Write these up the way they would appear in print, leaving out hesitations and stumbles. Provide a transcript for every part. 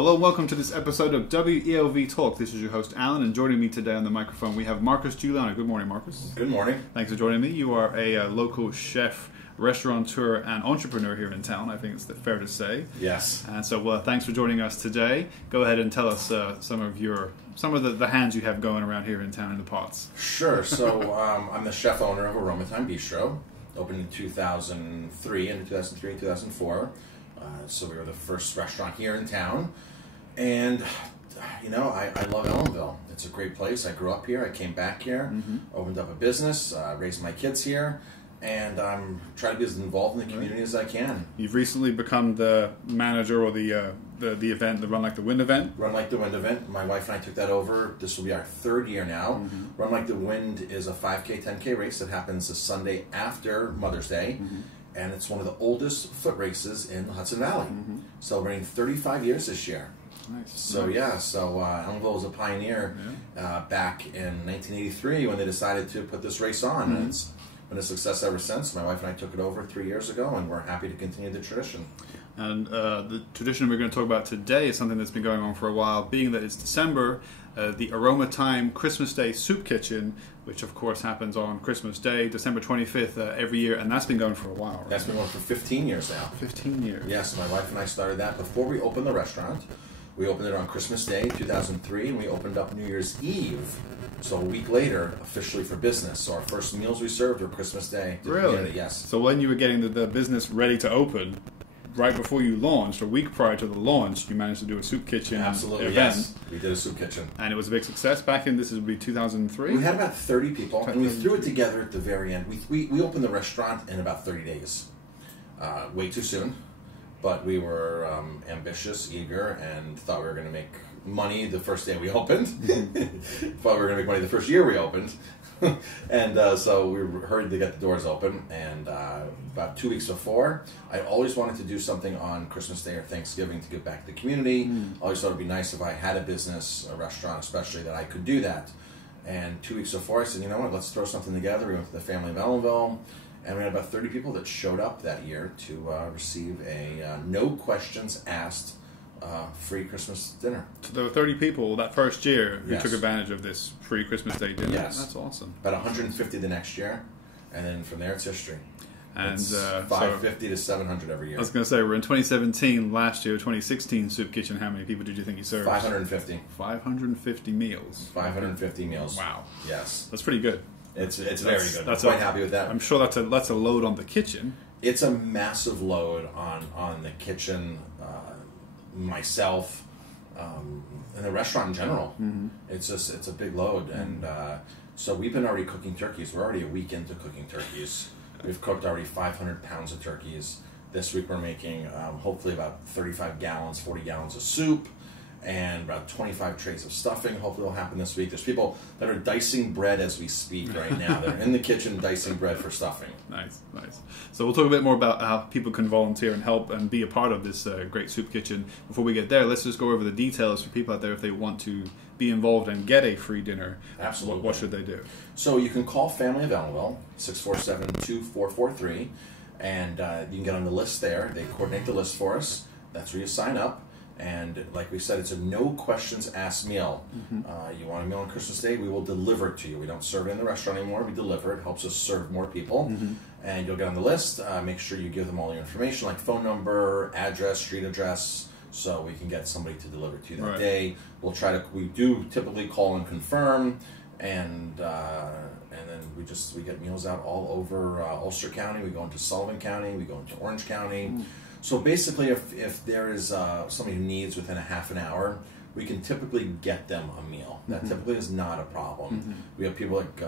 Hello and welcome to this episode of WELV Talk. This is your host, Alan, and joining me today on the microphone we have Marcus Guiliano. Good morning, Marcus. Good morning. Thanks for joining me. You are a local chef, restaurateur, and entrepreneur here in town, I think it's fair to say. Yes. And so thanks for joining us today. Go ahead and tell us some of the hands you have going around here in town in the pots. Sure. So I'm the chef owner of Aroma Thyme Bistro, opened in 2003 and 2004. So we were the first restaurant here in town. And, you know, I love Ellenville. It's a great place. I grew up here. I came back here, opened up a business, raised my kids here, and I'm trying to be as involved in the community as I can. You've recently become the manager or the event, the Run Like the Wind event. Run Like the Wind event. My wife and I took that over. This will be our third year now. Run Like the Wind is a 5K, 10K race that happens the Sunday after Mother's Day. And it's one of the oldest foot races in the Hudson Valley. Celebrating 35 years this year. Nice. So Ellenville was a pioneer back in 1983 when they decided to put this race on, and it's been a success ever since. My wife and I took it over 3 years ago, and we're happy to continue the tradition. And the tradition we're going to talk about today is something that's been going on for a while, being that it's December, the Aroma Thyme Christmas Day Soup Kitchen, which of course happens on Christmas Day, December 25th every year, and that's been going for a while, right? That's been going for 15 years now. 15 years. Yes, my wife and I started that before we opened the restaurant. We opened it on Christmas Day, 2003, and we opened up New Year's Eve. So a week later, officially for business. So our first meals we served were Christmas Day. Really? Yes. So when you were getting the business ready to open, right before you launched, a week prior to the launch, you managed to do a soup kitchen event. Yes. We did a soup kitchen. And it was a big success back in, this would be 2003? We had about 30 people, and we threw it together at the very end. We opened the restaurant in about 30 days. Way too soon. But we were ambitious, eager, and thought we were going to make money the first day we opened. Thought we were going to make money the first year we opened. And so we hurried to get the doors open. And about 2 weeks before, I always wanted to do something on Christmas Day or Thanksgiving to give back to the community. I always thought it would be nice if I had a business, a restaurant especially, that I could do that. And 2 weeks before, I said, you know what, let's throw something together. We went to the family of Ellenville. And we had about 30 people that showed up that year to receive a no questions asked free Christmas dinner. So there were 30 people that first year who Yes. took advantage of this free Christmas Day dinner. Yes. That's awesome. About 150 the next year, and then from there it's history. And it's 550 to 700 every year. I was going to say, we're in 2017, last year, 2016 Soup Kitchen. How many people did you think you served? 550. 550 meals. 550 meals. Wow. Yes. That's pretty good. It's very good. That's I'm quite happy with that. I'm sure that's a load on the kitchen. It's a massive load on the kitchen, myself, and the restaurant in general. It's a big load, and so we've been already cooking turkeys. We're already a week into cooking turkeys. We've cooked already 500 pounds of turkeys. This week we're making hopefully about 35 gallons, 40 gallons of soup, and about 25 trays of stuffing. Hopefully it'll happen this week. There's people that are dicing bread as we speak right now. They're in the kitchen dicing bread for stuffing. Nice. So we'll talk a bit more about how people can volunteer and help and be a part of this great soup kitchen. Before we get there, let's just go over the details for people out there if they want to be involved and get a free dinner. Absolutely. What should they do? So you can call Family of Ellenville, 647-2443, and you can get on the list there. They coordinate the list for us. That's where you sign up. And like we said, it's a no questions asked meal. You want a meal on Christmas Day, we will deliver it to you. We don't serve it in the restaurant anymore. We deliver it. Helps us serve more people. And you'll get on the list. Make sure you give them all your information, like phone number, address, street address, so we can get somebody to deliver it to you that day. We do typically call and confirm, and then we get meals out all over Ulster County. We go into Sullivan County. We go into Orange County. So basically, if there is somebody who needs within a half an hour, we can typically get them a meal. That typically is not a problem. We have people like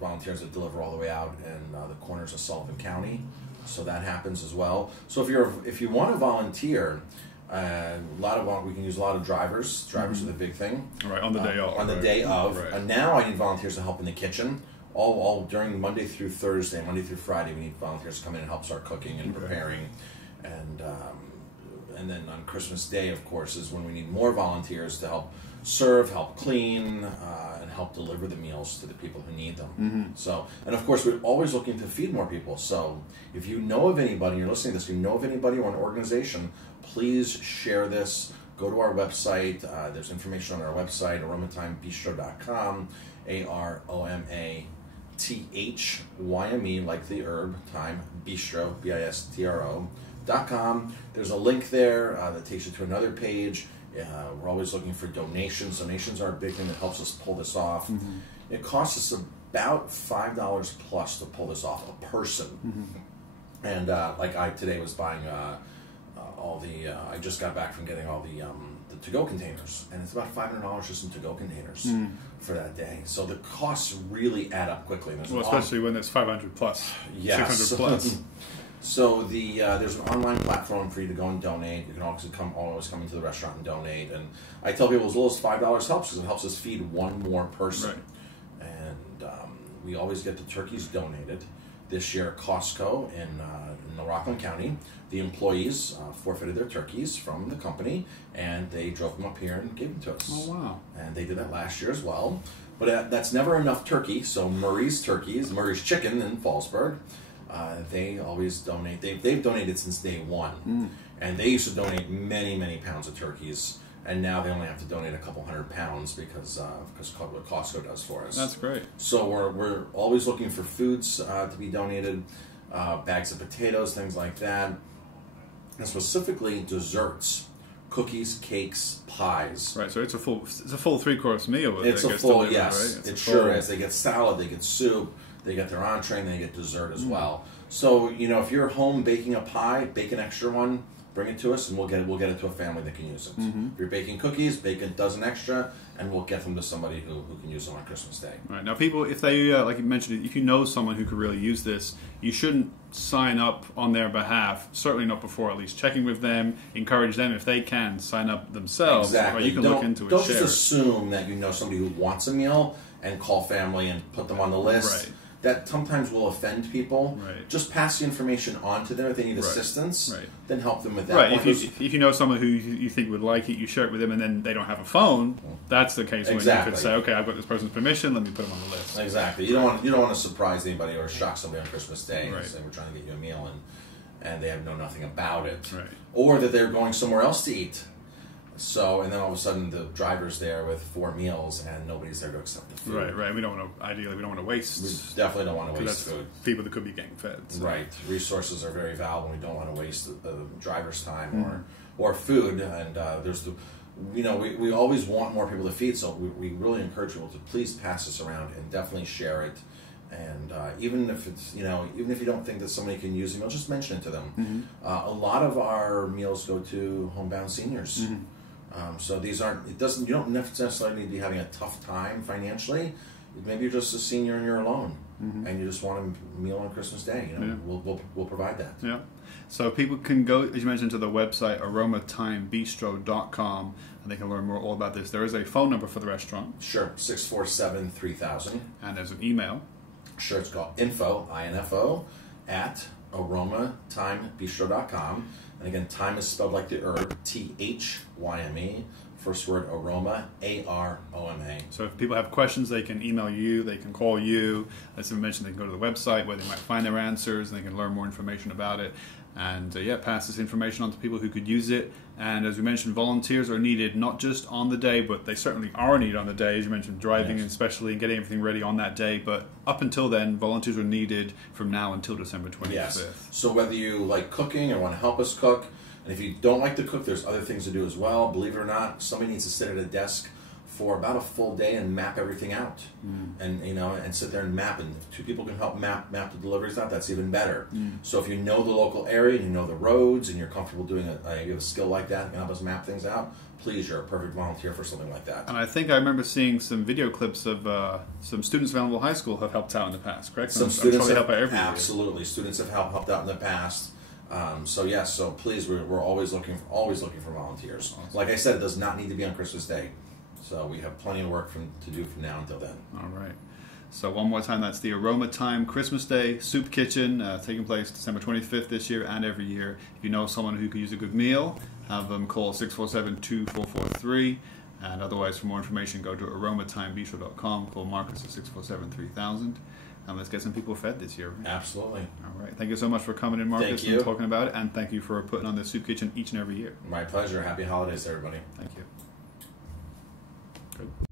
volunteers that deliver all the way out in the corners of Sullivan County, so that happens as well. So if you want to volunteer, we can use a lot of drivers. Drivers are the big thing. Right, on the day of. On the day of. Right. And now I need volunteers to help in the kitchen. All during Monday through Thursday, Monday through Friday, we need volunteers to come in and help start cooking and preparing. And then on Christmas Day, of course, is when we need more volunteers to help serve, help clean, and help deliver the meals to the people who need them. So, and of course, we're always looking to feed more people. So if you know of anybody, you're listening to this, you know of anybody or an organization, please share this. go to our website. There's information on our website, aromatymebistro.com, AROMATHYME, like the herb, thyme, bistro, BISTRO.com. There's a link there that takes you to another page. We're always looking for donations. Donations are a big thing that helps us pull this off. Mm-hmm. It costs us about $5 plus to pull this off a person. Mm-hmm. And like I today was buying all the. I just got back from getting all the to-go containers, and it's about $500 just in to-go containers for that day. So the costs really add up quickly. Well, especially when it's 500 plus, 600 plus. So there's an online platform for you to go and donate. You can always come into the restaurant and donate. And I tell people as little as $5 helps because it helps us feed one more person. Right. And we always get the turkeys donated. This year, Costco in Rockland County, the employees forfeited their turkeys from the company, and they drove them up here and gave them to us. Oh, wow. And they did that last year as well. But that's never enough turkey, so Murray's Turkeys, Chicken in Fallsburg, they always donate. They've donated since day one. And they used to donate many, many pounds of turkeys. And now they only have to donate a couple $100 because what Costco does for us. That's great. So we're always looking for foods to be donated, bags of potatoes, things like that, and specifically desserts, cookies, cakes, pies. Right. So it's a full 3-course meal. It's a full delivered, yes. Right? It sure is. They get salad, they get soup, they get their entree, and they get dessert as well. So if you're home baking a pie, bake an extra one. Bring it to us, and we'll get it to a family that can use it. If you're baking cookies, bake a dozen extra, and we'll get them to somebody who can use them on Christmas Day. Right. Now, people, if they, like you mentioned, if you know someone who could really use this, you shouldn't sign up on their behalf, certainly not before at least checking with them, encourage them if they can sign up themselves. Exactly. Right? You can look into it, don't share just assume that you know somebody who wants a meal and call family and put them on the list. Right. That sometimes will offend people. Right. Just pass the information on to them. If they need assistance, then help them with that. Right. If you know someone who you think would like it, you share it with them, and then they don't have a phone. That's the case when you could say, "Okay, I've got this person's permission. Let me put them on the list." Exactly. You don't want to surprise anybody or shock somebody on Christmas Day and right. say we're trying to get you a meal and they know nothing about it, right. or that they're going somewhere else to eat. So, and then all of a sudden the driver's there with 4 meals and nobody's there to accept the food. Right. Ideally, we don't want to waste. We definitely don't want to waste food. People that could be getting fed. So. Right. Resources are very valuable. We don't want to waste the driver's time or food. And there's we always want more people to feed. So we really encourage people to please pass this around and definitely share it. And even if it's even if you don't think that somebody can use a meal, just mention it to them. A lot of our meals go to homebound seniors. So these aren't. You don't necessarily need to be having a tough time financially. Maybe you're just a senior and you're alone, and you just want a meal on Christmas Day. We'll provide that. Yeah. So people can go, as you mentioned, to the website aromatymebistro.com, and they can learn more all about this. There is a phone number for the restaurant. Sure, 647-3000. And there's an email. Sure, it's called info at aromatymebistro.com. And again, thyme is spelled like the herb, THYME. First word, aroma, AROMA. So if people have questions, they can email you, they can call you. As I mentioned, they can go to the website where they might find their answers, and they can learn more information about it. And pass this information on to people who could use it. And as we mentioned, volunteers are needed not just on the day, but they certainly are needed on the day. As you mentioned, driving especially and getting everything ready on that day. But up until then, volunteers are needed from now until December 25th. Yes. So whether you like cooking or want to help us cook, and if you don't like to cook, there's other things to do as well. Believe it or not, somebody needs to sit at a desk for about a full day and map everything out, and sit there and map. And if 2 people can help map the deliveries out, that's even better. So if you know the local area and you know the roads and you're comfortable doing you have a skill like that and can help us map things out, please, you're a perfect volunteer for something like that. And I think I remember seeing some video clips of some students from Ellenville High School have helped out in the past. Correct? Some students help out every absolutely year. Students have helped out in the past. So please, we're always looking for volunteers. Awesome. Like I said, it does not need to be on Christmas Day. So we have plenty of work to do from now until then. All right. So one more time, that's the Aroma Thyme Christmas Day Soup Kitchen, taking place December 25th this year and every year. If you know someone who could use a good meal, have them call 647-2443. And otherwise, for more information, go to aromatymebistro.com. Call Marcus at 647-3000. And let's get some people fed this year. Right? Absolutely. All right. Thank you so much for coming in, Marcus, Thank you. and talking about it. And thank you for putting on the soup kitchen each and every year. My pleasure. Happy holidays, everybody. Thank you. Good.